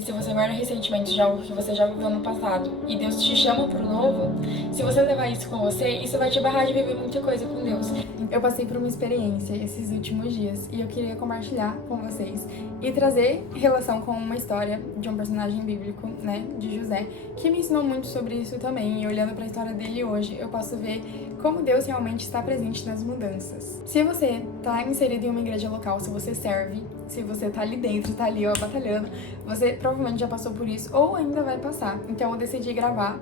Se você guarda ressentimentos de algo que você já viveu no passado e Deus te chama pro novo, se você levar isso com você, isso vai te barrar de viver muita coisa com Deus. Eu passei por uma experiência esses últimos dias e eu queria compartilhar com vocês e trazer relação com uma história de um personagem bíblico, né, de José, que me ensinou muito sobre isso também. E olhando para a história dele hoje, eu posso ver como Deus realmente está presente nas mudanças. Se você está inserido em uma igreja local, se você serve, se você tá ali dentro, tá ali, ó, batalhando, você provavelmente já passou por isso ou ainda vai passar. Então eu decidi gravar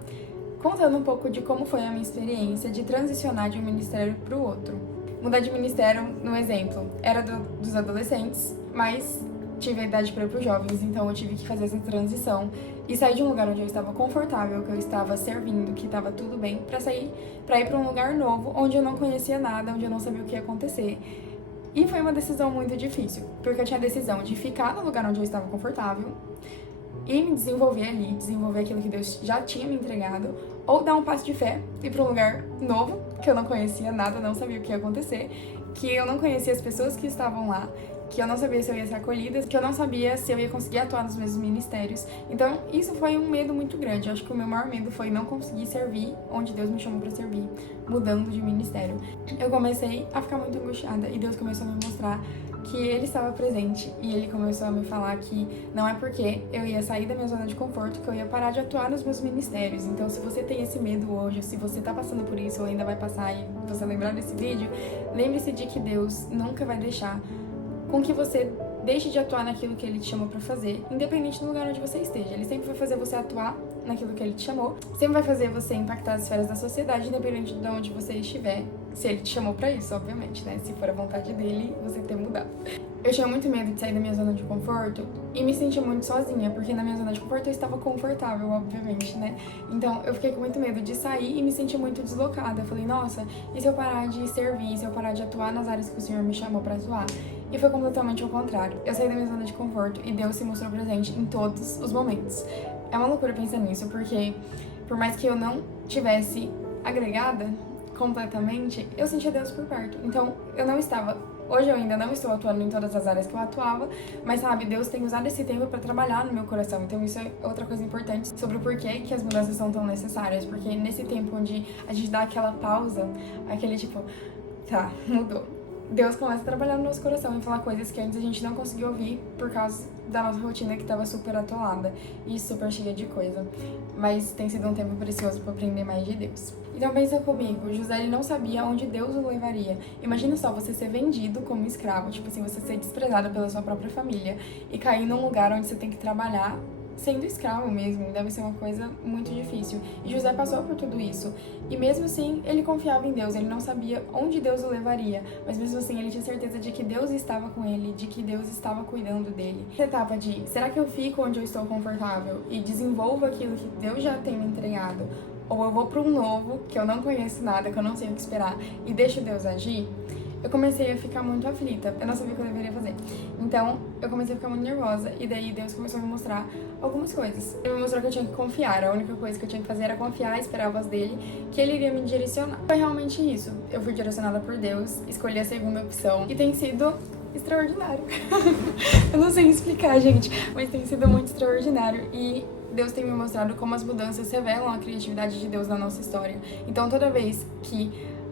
contando um pouco de como foi a minha experiência de transicionar de um ministério para o outro. Mudar de ministério, no exemplo, era dos adolescentes, mas tive a idade para ir para os jovens, então eu tive que fazer essa transição e sair de um lugar onde eu estava confortável, que eu estava servindo, que estava tudo bem, para ir para um lugar novo, onde eu não conhecia nada, onde eu não sabia o que ia acontecer. E foi uma decisão muito difícil, porque eu tinha a decisão de ficar no lugar onde eu estava confortável e me desenvolver ali, desenvolver aquilo que Deus já tinha me entregado, ou dar um passo de fé e ir para um lugar novo, que eu não conhecia nada, não sabia o que ia acontecer, que eu não conhecia as pessoas que estavam lá, que eu não sabia se eu ia ser acolhida, que eu não sabia se eu ia conseguir atuar nos mesmos ministérios. Então, isso foi um medo muito grande. Eu acho que o meu maior medo foi não conseguir servir onde Deus me chamou para servir, mudando de ministério. Eu comecei a ficar muito angustiada e Deus começou a me mostrar que Ele estava presente e Ele começou a me falar que não é porque eu ia sair da minha zona de conforto que eu ia parar de atuar nos meus ministérios. Então, se você tem esse medo hoje, se você tá passando por isso ou ainda vai passar e você lembrar desse vídeo, lembre-se de que Deus nunca vai deixar com que você deixe de atuar naquilo que Ele te chamou pra fazer, independente do lugar onde você esteja. Ele sempre vai fazer você atuar naquilo que Ele te chamou, sempre vai fazer você impactar as esferas da sociedade, independente de onde você estiver, se Ele te chamou pra isso, obviamente, né? Se for a vontade dEle, você ter mudado. Eu tinha muito medo de sair da minha zona de conforto e me sentir muito sozinha, porque na minha zona de conforto eu estava confortável, obviamente, né? Então eu fiquei com muito medo de sair e me sentir muito deslocada. Eu falei, nossa, e se eu parar de servir, se eu parar de atuar nas áreas que o Senhor me chamou pra atuar? E foi completamente ao contrário. Eu saí da minha zona de conforto e Deus se mostrou presente em todos os momentos. É uma loucura pensar nisso, porque por mais que eu não tivesse agregada completamente, eu sentia Deus por perto. Então eu não estava... Hoje eu ainda não estou atuando em todas as áreas que eu atuava, mas sabe, Deus tem usado esse tempo para trabalhar no meu coração. Então isso é outra coisa importante sobre o porquê que as mudanças são tão necessárias. Porque nesse tempo onde a gente dá aquela pausa, aquele tipo, tá, mudou. Deus começa a trabalhar no nosso coração e falar coisas que antes a gente não conseguia ouvir por causa da nossa rotina que estava super atolada e super cheia de coisa. Mas tem sido um tempo precioso para aprender mais de Deus. Então pensa comigo, José ele não sabia onde Deus o levaria. Imagina só você ser vendido como escravo, tipo assim, você ser desprezado pela sua própria família e cair num lugar onde você tem que trabalhar sendo escravo mesmo, deve ser uma coisa muito difícil. E José passou por tudo isso. E mesmo assim, ele confiava em Deus, ele não sabia onde Deus o levaria, mas mesmo assim ele tinha certeza de que Deus estava com ele, de que Deus estava cuidando dele. Essa etapa de, será que eu fico onde eu estou confortável e desenvolvo aquilo que Deus já tem me entregado? Ou eu vou para um novo, que eu não conheço nada, que eu não sei o que esperar, e deixo Deus agir? Eu comecei a ficar muito aflita, eu não sabia o que eu deveria fazer. Então, eu comecei a ficar muito nervosa, e daí Deus começou a me mostrar algumas coisas. Ele me mostrou que eu tinha que confiar, a única coisa que eu tinha que fazer era confiar, esperar a voz dele, que ele iria me direcionar. Foi realmente isso, eu fui direcionada por Deus, escolhi a segunda opção, e tem sido extraordinário. Eu não sei explicar, gente, mas tem sido muito extraordinário, e Deus tem me mostrado como as mudanças revelam a criatividade de Deus na nossa história. Então, toda vez que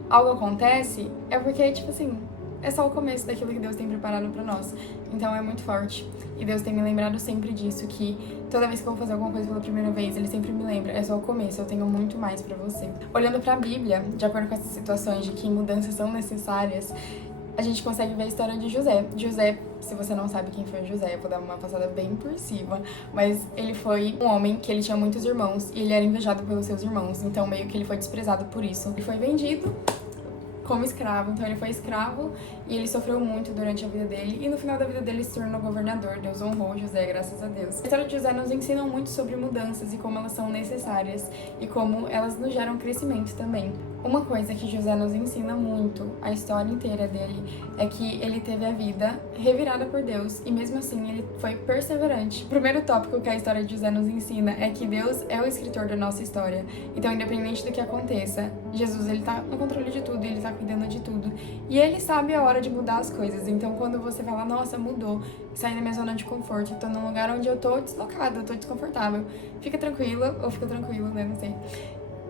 algo acontece, é porque, tipo assim, é só o começo daquilo que Deus tem preparado pra nós. Então é muito forte. E Deus tem me lembrado sempre disso, que toda vez que eu vou fazer alguma coisa pela primeira vez, Ele sempre me lembra, é só o começo, eu tenho muito mais pra você. Olhando pra Bíblia, de acordo com essas situações de que mudanças são necessárias, a gente consegue ver a história de José. José, se você não sabe quem foi José, eu vou dar uma passada bem por cima, mas ele foi um homem que ele tinha muitos irmãos e ele era invejado pelos seus irmãos, então meio que ele foi desprezado por isso. Ele foi vendido como escravo, então ele foi escravo e ele sofreu muito durante a vida dele e no final da vida dele se tornou governador. Deus honrou José, graças a Deus. A história de José nos ensina muito sobre mudanças e como elas são necessárias e como elas nos geram crescimento também. Uma coisa que José nos ensina muito, a história inteira dele, é que ele teve a vida revirada por Deus e mesmo assim ele foi perseverante. O primeiro tópico que a história de José nos ensina é que Deus é o escritor da nossa história. Então, independente do que aconteça, Jesus, ele tá no controle de tudo, ele tá cuidando de tudo. E ele sabe a hora de mudar as coisas. Então, quando você fala, nossa, mudou, saí da minha zona de conforto, tô num lugar onde eu tô deslocada, eu tô desconfortável, fica tranquila, ou fica tranquilo, né, não sei,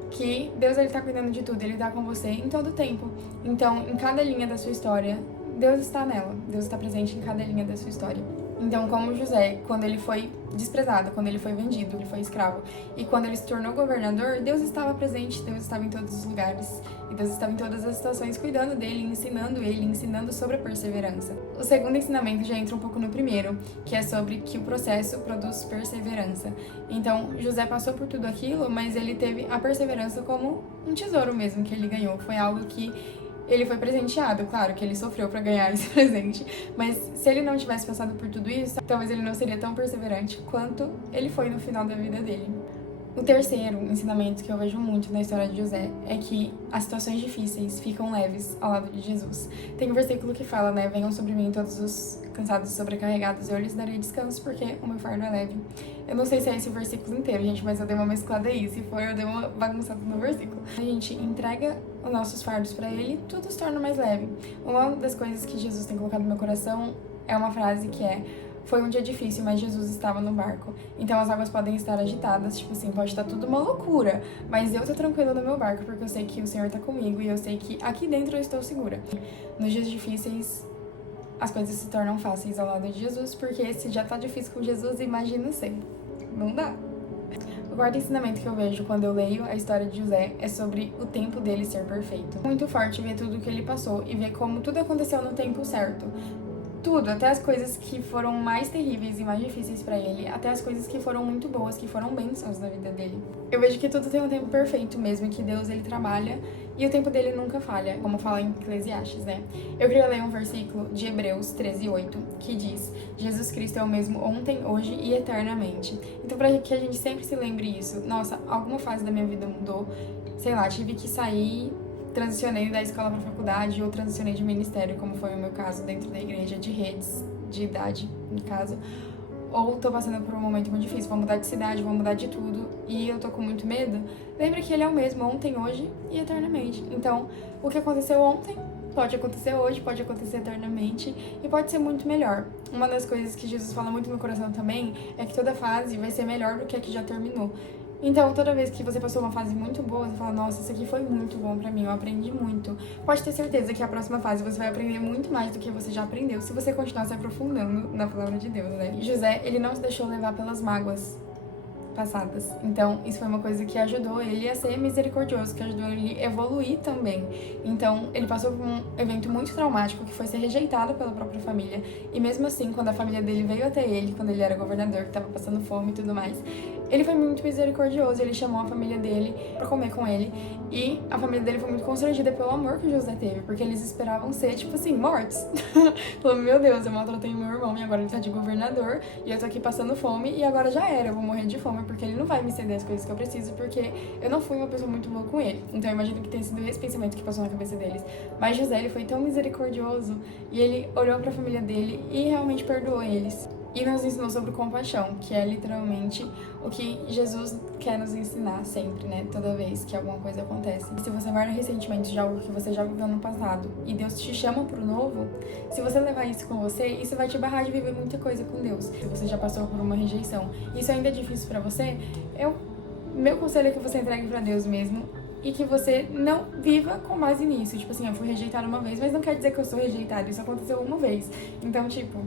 que Deus, ele tá cuidando de tudo, ele tá com você em todo o tempo. Então, em cada linha da sua história, Deus está nela, Deus está presente em cada linha da sua história. Então, como José, quando ele foi desprezado, quando ele foi vendido, ele foi escravo, e quando ele se tornou governador, Deus estava presente, Deus estava em todos os lugares, e Deus estava em todas as situações cuidando dele, ensinando sobre a perseverança. O segundo ensinamento já entra um pouco no primeiro, que é sobre que o processo produz perseverança. Então, José passou por tudo aquilo, mas ele teve a perseverança como um tesouro mesmo que ele ganhou, foi algo que ele foi presenteado, claro que ele sofreu pra ganhar esse presente, mas se ele não tivesse passado por tudo isso, talvez ele não seria tão perseverante quanto ele foi no final da vida dele. O terceiro ensinamento que eu vejo muito na história de José é que as situações difíceis ficam leves ao lado de Jesus. Tem um versículo que fala, né, venham sobre mim todos os cansados e sobrecarregados, eu lhes darei descanso porque o meu fardo é leve. Eu não sei se é esse o versículo inteiro, gente, mas eu dei uma mesclada aí, se for eu dei uma bagunçada no versículo. A gente entrega os nossos fardos pra ele, tudo se torna mais leve. Uma das coisas que Jesus tem colocado no meu coração é uma frase que é: foi um dia difícil, mas Jesus estava no barco. Então as águas podem estar agitadas, tipo assim, pode estar tudo uma loucura, mas eu tô tranquila no meu barco porque eu sei que o Senhor tá comigo e eu sei que aqui dentro eu estou segura. Nos dias difíceis, as coisas se tornam fáceis ao lado de Jesus, porque se já tá difícil com Jesus, imagina sempre. Não dá. O quarto ensinamento que eu vejo quando eu leio a história de José é sobre o tempo dele ser perfeito. Muito forte ver tudo o que ele passou e ver como tudo aconteceu no tempo certo. Tudo, até as coisas que foram mais terríveis e mais difíceis pra ele, até as coisas que foram muito boas, que foram bênçãos na vida dele. Eu vejo que tudo tem um tempo perfeito mesmo, que Deus, ele trabalha e o tempo dele nunca falha, como fala em Eclesiastes, né? Eu queria ler um versículo de Hebreus 13:8, que diz: Jesus Cristo é o mesmo ontem, hoje e eternamente. Então, pra que a gente sempre se lembre isso, nossa, alguma fase da minha vida mudou, sei lá, tive que sair, transicionei da escola para faculdade ou transicionei de ministério, como foi o meu caso dentro da igreja, de redes de idade, no caso, ou tô passando por um momento muito difícil, vou mudar de cidade, vou mudar de tudo e eu tô com muito medo, lembra que ele é o mesmo ontem, hoje e eternamente. Então, o que aconteceu ontem pode acontecer hoje, pode acontecer eternamente e pode ser muito melhor. Uma das coisas que Jesus fala muito no meu coração também é que toda fase vai ser melhor do que a que já terminou. Então, toda vez que você passou uma fase muito boa, você fala, nossa, isso aqui foi muito bom pra mim, eu aprendi muito. Pode ter certeza que a próxima fase você vai aprender muito mais do que você já aprendeu, se você continuar se aprofundando na palavra de Deus, né? E José, ele não se deixou levar pelas mágoas passadas. Então, isso foi uma coisa que ajudou ele a ser misericordioso, que ajudou ele a evoluir também. Então, ele passou por um evento muito traumático, que foi ser rejeitado pela própria família. E mesmo assim, quando a família dele veio até ele, quando ele era governador, que tava passando fome e tudo mais, ele foi muito misericordioso, ele chamou a família dele pra comer com ele. E a família dele foi muito constrangida pelo amor que José teve, porque eles esperavam ser, tipo assim, mortos. Falando, meu Deus, eu maltratei meu irmão e agora ele tá de governador, e eu tô aqui passando fome, e agora já era, eu vou morrer de fome, porque ele não vai me ceder as coisas que eu preciso, porque eu não fui uma pessoa muito boa com ele. Então eu imagino que tenha sido esse pensamento que passou na cabeça deles. Mas José, ele foi tão misericordioso, e ele olhou pra família dele e realmente perdoou eles. E nos ensinou sobre compaixão, que é literalmente o que Jesus quer nos ensinar sempre, né? Toda vez que alguma coisa acontece. Se você guarda ressentimentos de algo que você já viveu no passado e Deus te chama pro novo, se você levar isso com você, isso vai te barrar de viver muita coisa com Deus. Se você já passou por uma rejeição, isso ainda é difícil pra você, meu conselho é que você entregue pra Deus mesmo e que você não viva com base nisso. Tipo assim, eu fui rejeitada uma vez, mas não quer dizer que eu sou rejeitada, isso aconteceu uma vez. Então, tipo,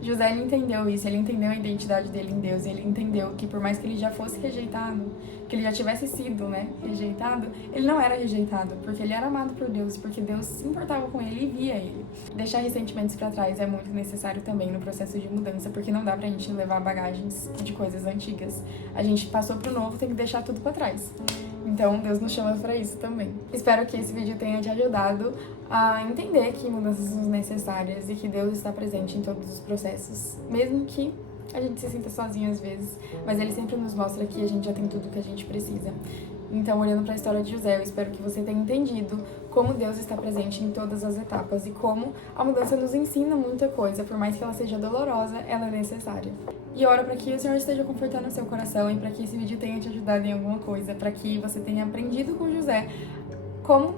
José, ele entendeu isso, ele entendeu a identidade dele em Deus, ele entendeu que por mais que ele já fosse rejeitado, que ele já tivesse sido, né, rejeitado, ele não era rejeitado, porque ele era amado por Deus, porque Deus se importava com ele e via ele. Deixar ressentimentos pra trás é muito necessário também no processo de mudança, porque não dá pra gente levar bagagens de coisas antigas. A gente passou pro novo, tem que deixar tudo pra trás. Então, Deus nos chama pra isso também. Espero que esse vídeo tenha te ajudado a entender que mudanças são necessárias e que Deus está presente em todos os processos, mesmo que a gente se sinta sozinho às vezes, mas ele sempre nos mostra que a gente já tem tudo que a gente precisa. Então, olhando para a história de José, eu espero que você tenha entendido como Deus está presente em todas as etapas e como a mudança nos ensina muita coisa, por mais que ela seja dolorosa, ela é necessária. E oro para que o Senhor esteja confortando o seu coração e para que esse vídeo tenha te ajudado em alguma coisa, para que você tenha aprendido com José como,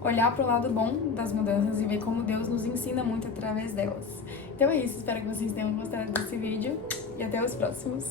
olhar para o lado bom das mudanças e ver como Deus nos ensina muito através delas. Então é isso, espero que vocês tenham gostado desse vídeo e até os próximos.